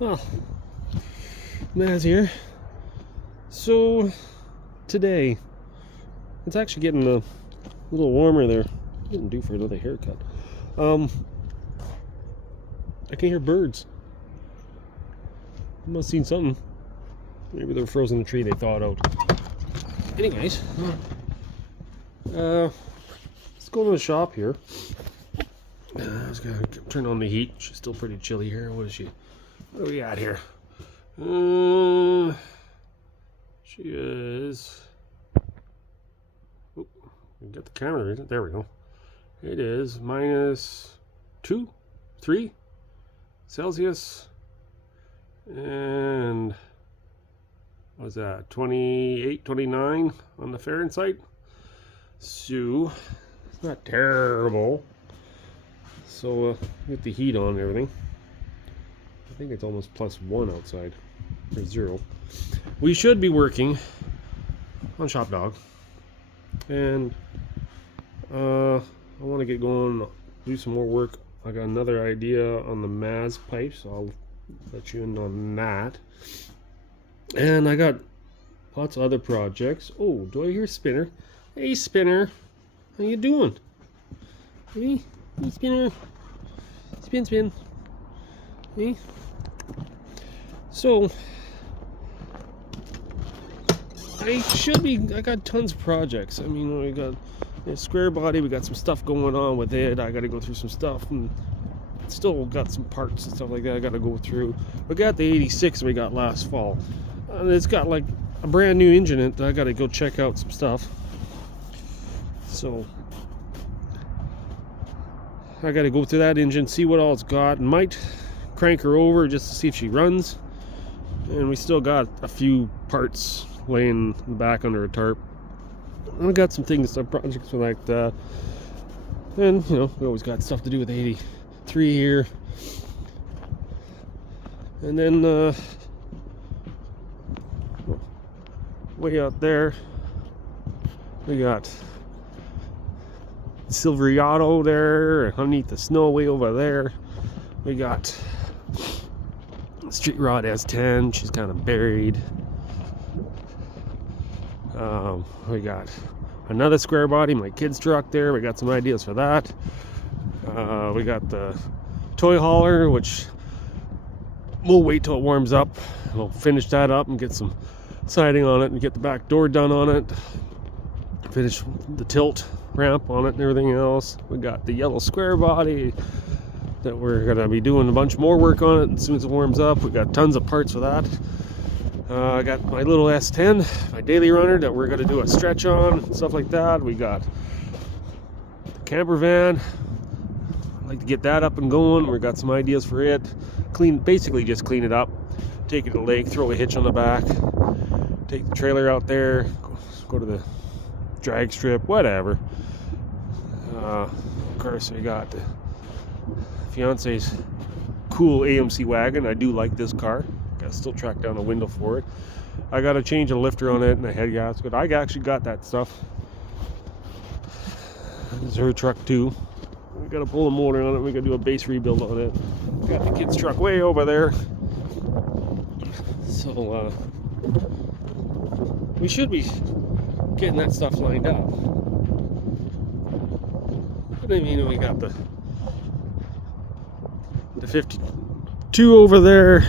Well, Maz here. So, today, it's actually getting a little warmer there. Getting due for another haircut. I can hear birds. I must have seen something. Maybe they're frozen in the tree they thawed out. Anyways, let's go to the shop here. I was gonna turn on the heat. She's still pretty chilly here. What do we got here? She is. Oh, we got the camera. There we go. It is -2, 3 Celsius, and what was that? 28, 29 on the Fahrenheit. So it's not terrible. So get the heat on and everything. I think it's almost +1 outside, or 0. We should be working on Shop Dog, and I want to get going, do some more work. I got another idea on the Maz pipe, so I'll let you in on that. And I got lots of other projects. Oh, do I hear Spinner? Hey, Spinner, how you doing? Hey, Spinner. Spin. Hey. So I got tons of projects. I mean, we got a square body, we got some stuff going on with it. I got to go through some stuff, and still got some parts and stuff like that I got to go through. We got the 86 we got last fall. It's got like a brand new engine in it. I got to go check out some stuff. So I got to go through that engine, see what all it's got, and might crank her over just to see if she runs. And we still got a few parts laying in the back under a tarp. I got some things, some projects like that. And, you know, we always got stuff to do with 83 here. And then, way out there, we got Silveriado there, and underneath the snow way over there, we got Street Rod S10. She's kind of buried. We got another square body, my kid's truck there. We got some ideas for that. We got the toy hauler, which we'll wait till it warms up. We'll finish that up and get some siding on it and get the back door done on it. Finish the tilt ramp on it and everything else. We got the yellow square body that we're gonna be doing a bunch more work on it as soon as it warms up. We got tons of parts for that. I got my little S10, my daily runner that we're gonna do a stretch on, stuff like that. We got the camper van. I'd like to get that up and going. We got some ideas for it. Basically just clean it up, take it to the lake, throw a hitch on the back, take the trailer out there, go to the drag strip, whatever. Of course, we got the fiance's cool AMC wagon. I do like this car. Gotta still track down a window for it. I gotta change a lifter on it and a head gasket. I actually got that stuff. This is her truck too. We gotta pull the motor on it. We gotta do a base rebuild on it. Got the kid's truck way over there. So we should be getting that stuff lined up. But I mean, we got the 52 over there.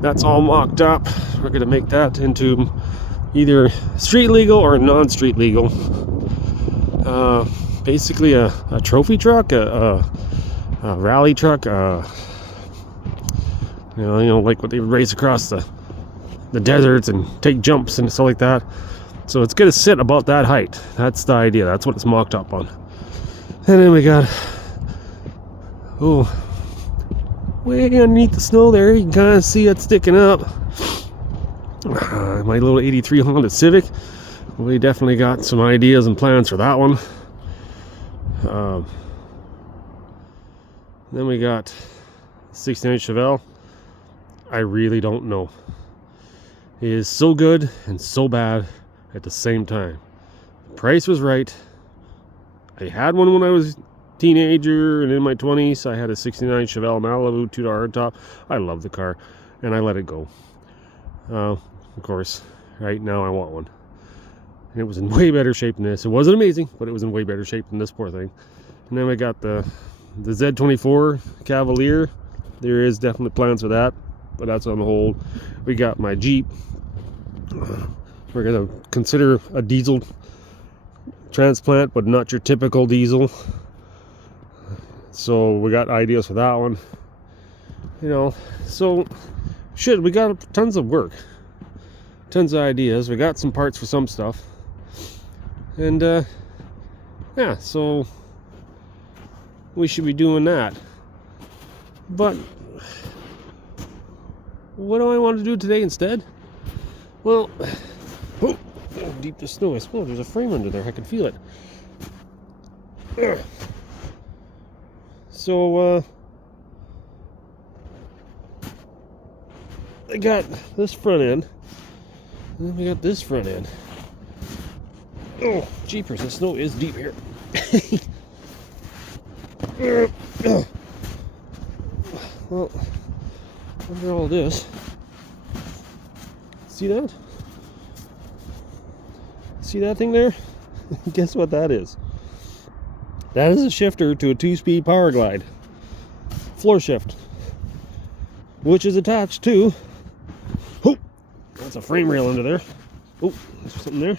That's all mocked up. We're gonna make that into either street legal or non-street legal. Basically a trophy truck, a rally truck, you know, like what they race across the deserts and take jumps and stuff like that. So it's gonna sit about that height. That's the idea. That's what it's mocked up on. And then we got, way underneath the snow there, you can kind of see it sticking up. My little 83 Honda Civic. We definitely got some ideas and plans for that one. Then we got 69 Chevelle. I really don't know. It is so good and so bad at the same time. The price was right. I had one when I was teenager and in my 20s, I had a 69 Chevelle Malibu 2-door hardtop. I love the car, and I let it go. Of course, right now I want one. And it was in way better shape than this. It wasn't amazing, but it was in way better shape than this poor thing. And then we got the Z24 Cavalier. There is definitely plans for that, but that's on hold. We got my Jeep. We're going to consider a diesel transplant, but not your typical diesel. So we got ideas for that one. You know, so shit, we got tons of work. Tons of ideas. We got some parts for some stuff. And yeah, so we should be doing that. But what do I want to do today instead? Well, oh, how deep the snow is. Oh, there's a frame under there. I can feel it. So I got this front end, and then we got this front end. Oh, jeepers, the snow is deep here. Well, under all this, see that? See that thing there? Guess what that is? That is a shifter to a 2-speed power glide. Floor shift. Which is attached to... Oh! That's a frame rail under there. Oh, there's something there.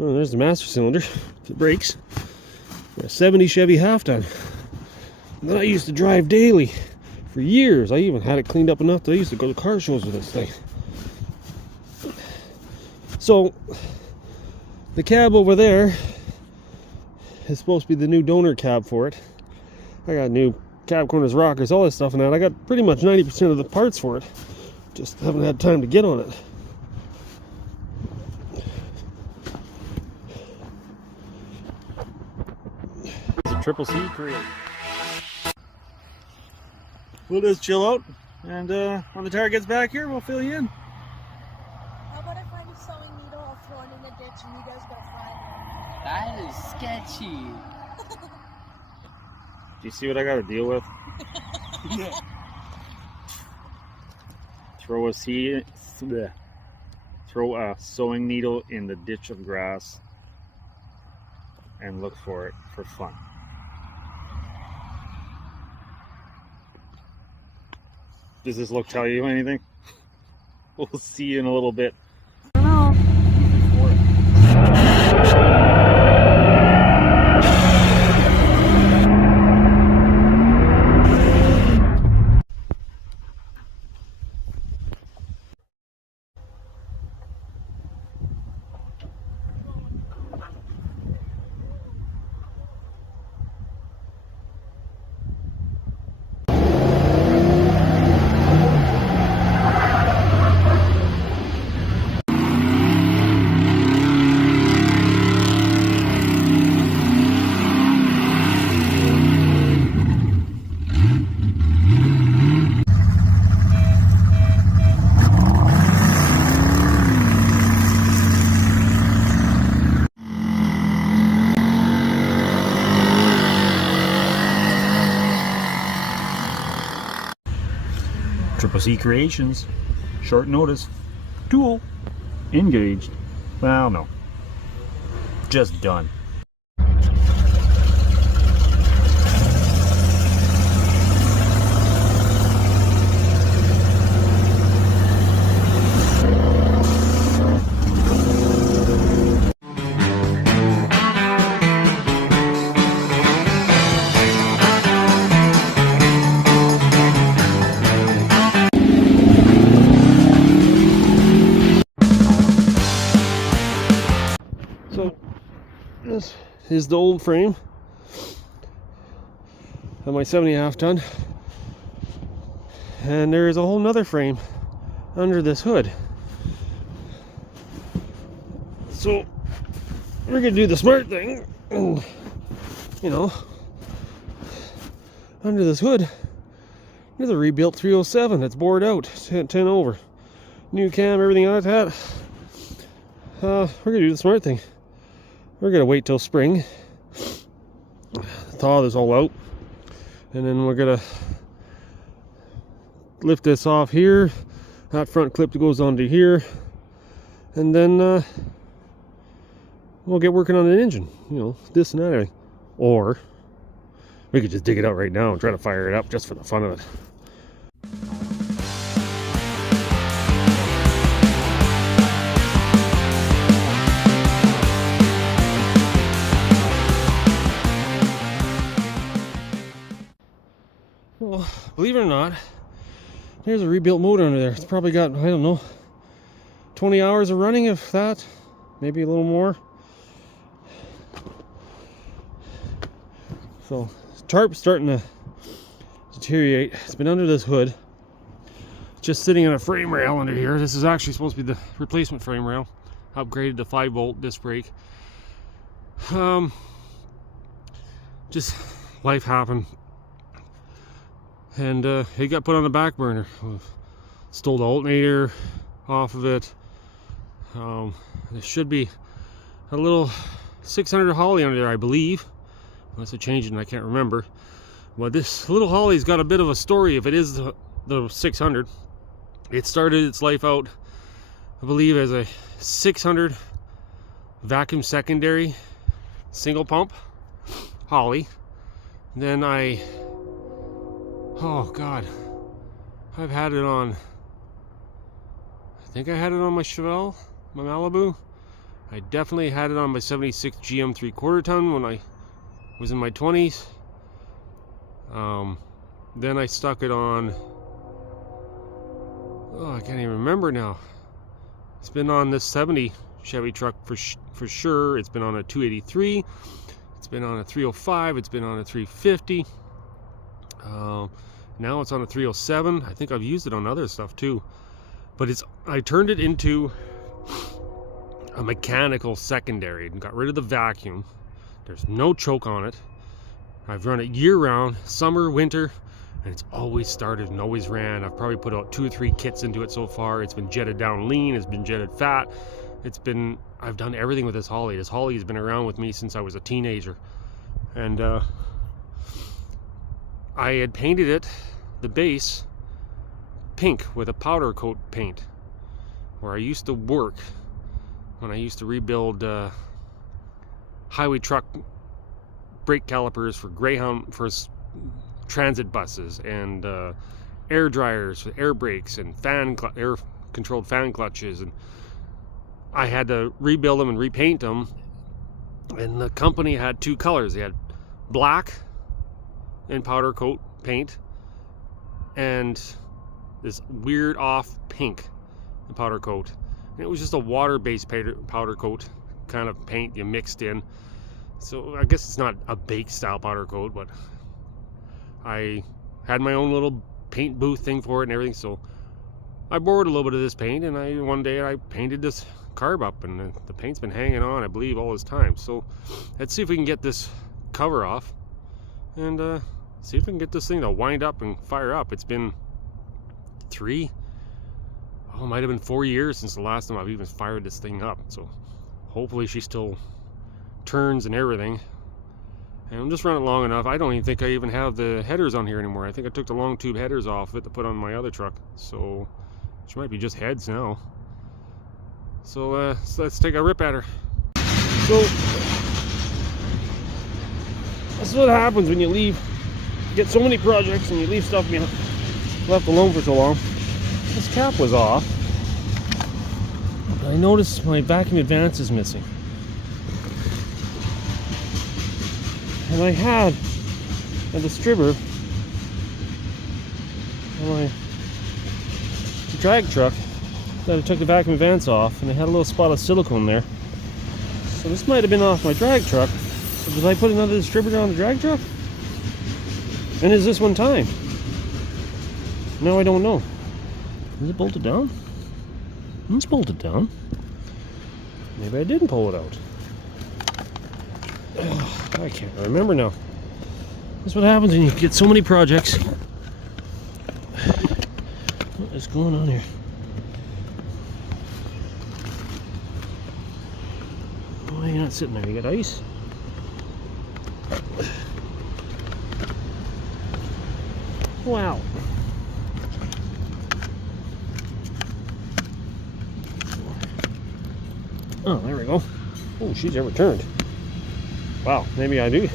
Oh, there's the master cylinder. The brakes. A 70 Chevy half-ton. That I used to drive daily for years. I even had it cleaned up enough that I used to go to car shows with this thing. So, the cab over there is supposed to be the new donor cab for it. I got new cab corners, rockers, all this stuff, and that. I got pretty much 90% of the parts for it. Just haven't had time to get on it. It's a triple C create. We'll just chill out, and when the tire gets back here, we'll fill you in. How about I find a sewing needle, I'll throw it in the ditch, and you guys go find it? That is sketchy. Do you see what I got to deal with? Throw a sewing needle in the ditch of grass and look for it for fun. Does this look tell you anything? We'll see you in a little bit. Triple C Creations, short notice, tool, engaged, well no, just done. So this is the old frame of my 70 half-ton, and there is a whole nother frame under this hood. So we're gonna do the smart thing, and you know, under this hood there's a rebuilt 307 that's bored out 10 over, new cam, everything like that. We're gonna do the smart thing. We're gonna wait till spring thaw this all out, and then we're gonna lift this off here. That front clip that goes onto here, and then we'll get working on an engine, you know, this and that, everything. Or we could just dig it out right now and try to fire it up just for the fun of it. Well, believe it or not, there's a rebuilt motor under there. It's probably got, I don't know, 20 hours of running, if that, maybe a little more. So, tarp's starting to deteriorate. It's been under this hood, just sitting in a frame rail under here. This is actually supposed to be the replacement frame rail. Upgraded to 5-volt disc brake. Just life happened. And it got put on the back burner. Stole the alternator off of it. There should be a little 600 Holly under there, I believe, unless I changed it and I can't remember. But this little Holly's got a bit of a story. If it is the 600, it started its life out, I believe, as a 600 vacuum secondary single pump Holly. Then oh God, I've had it on, I think I had it on my Chevelle, my Malibu. I definitely had it on my 76 GM 3/4 ton when I was in my 20s. Then I stuck it on, oh, I can't even remember now. It's been on this 70 Chevy truck for sure. It's been on a 283. It's been on a 305. It's been on a 350. Now it's on a 307. I think I've used it on other stuff too. But I turned it into a mechanical secondary and got rid of the vacuum. There's no choke on it. I've run it year round, summer, winter, and it's always started and always ran. I've probably put out 2 or 3 kits into it so far. It's been jetted down lean, it's been jetted fat. I've done everything with this Holly. This Holly has been around with me since I was a teenager. And I had painted it, the base, pink with a powder coat paint. Where I used to work, when I used to rebuild highway truck brake calipers for Greyhound, for transit buses, and air dryers for air brakes, and air controlled fan clutches, and I had to rebuild them and repaint them. And the company had 2 colors. They had black and powder coat paint, and this weird off pink and powder coat. And it was just a water-based powder coat kind of paint you mixed in. So I guess it's not a bake style powder coat, but I had my own little paint booth thing for it and everything. So I borrowed a little bit of this paint, and one day I painted this carb up, and the paint's been hanging on, I believe, all this time. So let's see if we can get this cover off and see if we can get this thing to wind up and fire up. It's been it might have been 4 years since the last time I've even fired this thing up. So hopefully she still turns and everything. And I'm just running it long enough. I don't even think I even have the headers on here anymore. I think I took the long tube headers off it to put on my other truck. So which might be just heads now. So let's take a rip at her. So this is what happens when you get so many projects and you leave stuff left alone for so long. This cap was off, but I noticed my vacuum advance is missing. And I had a distributor on my drag truck that I took the vacuum advance off, and I had a little spot of silicone there. So this might have been off my drag truck. So did I put another distributor on the drag truck? And is this one time? No, I don't know. Is it bolted down? It's bolted down. Maybe I didn't pull it out. Ugh, I can't remember now. That's what happens when you get so many projects. What is going on here? Why are you not sitting there? You got ice? Wow. Oh, there we go. Oh, she's never turned. Wow, maybe I do.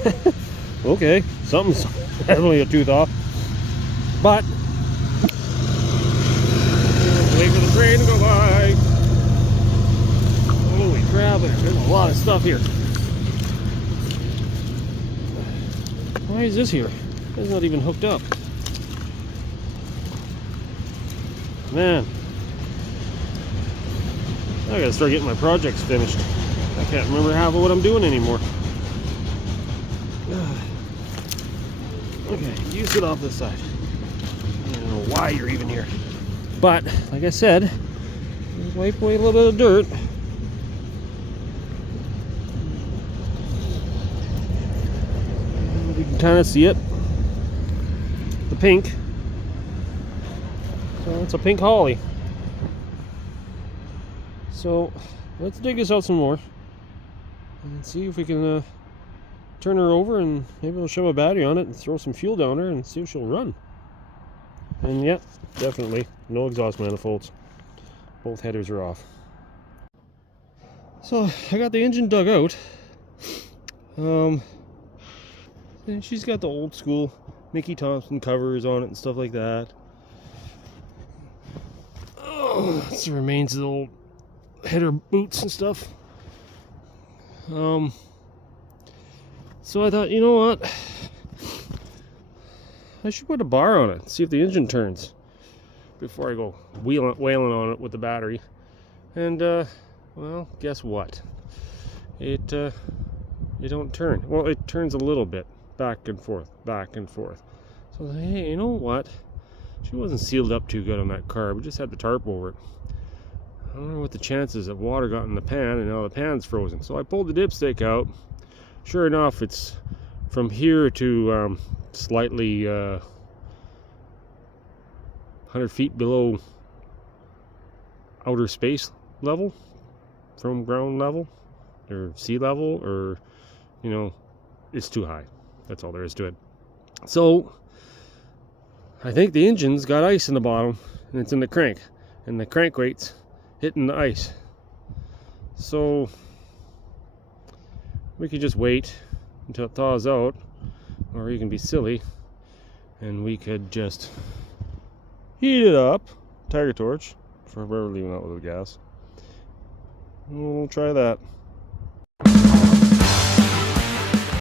Okay, something's definitely a tooth off. But wait for the train to go by. Holy crap, there's a lot of stuff here. Why is this here? It's not even hooked up. Man, I gotta start getting my projects finished. I can't remember half of what I'm doing anymore. Okay, you sit off this side. I don't know why you're even here. But, like I said, just wipe away a little bit of dirt. You can kind of see it. The pink. So it's a pink holly. So let's dig this out some more and see if we can turn her over, and maybe we'll shove a battery on it and throw some fuel down her and see if she'll run. And yeah, definitely no exhaust manifolds. Both headers are off. So I got the engine dug out. And she's got the old school Mickey Thompson covers on it and stuff like that. Oh, that's the remains of the old header boots and stuff. So I thought, you know what? I should put a bar on it, see if the engine turns before I go wailing on it with the battery. And well, guess what? It don't turn. Well, it turns a little bit, back and forth, back and forth. So hey, you know what? She wasn't sealed up too good on that car. We just had the tarp over it. I don't know what the chances that water got in the pan, and now the pan's frozen. So I pulled the dipstick out. Sure enough, it's from here to slightly 100 feet below outer space level, from ground level or sea level, or you know, it's too high. That's all there is to it. So I think the engine's got ice in the bottom, and it's in the crank, and the crank weight's hitting the ice. So we could just wait until it thaws out, or you can be silly and we could just heat it up, tiger torch, for we're leaving out with the gas. We'll try that.